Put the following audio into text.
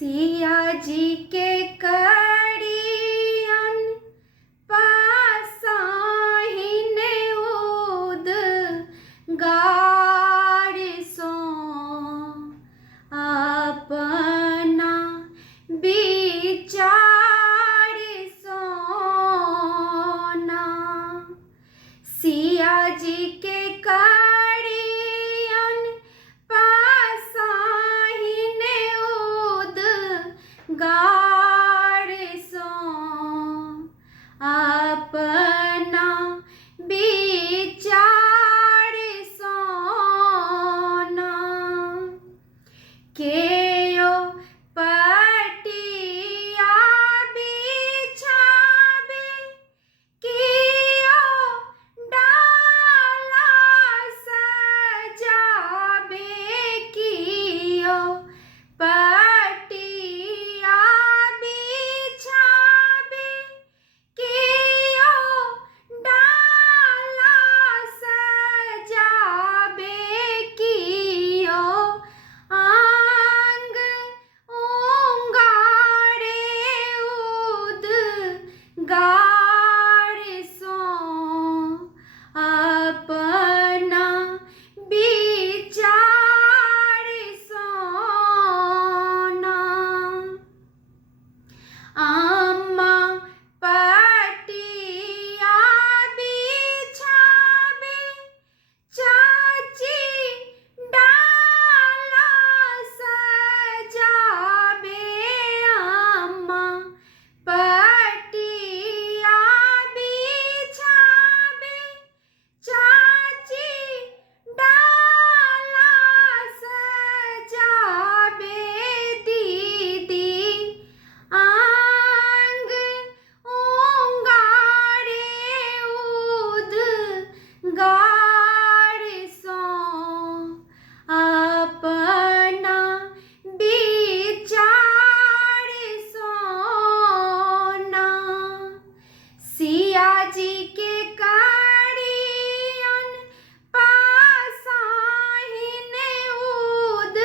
सिया जी के कड़ियन पासाहिन उद गाड़सो अपना विचार सोना। सिया जी के कड़ियन पासाहिन उद गाड़सो अपना विचार सोना। केयो पटिया बिछावे कियो डाला सजावे कियो पटिया बिछावे कियो डाला सजावे कियो आंग ओंगारे उद गाड़सो अपना विचार सोना। अम्मा पटिया बिछावे चाची डाला सजावे। अम्मा पटिया बिछावे चाची डाला सजावे। दीदी आंग ओंगारे उद गाड़सो अपना विचार सोना। सिया जी के कड़ियन पासाहिन उद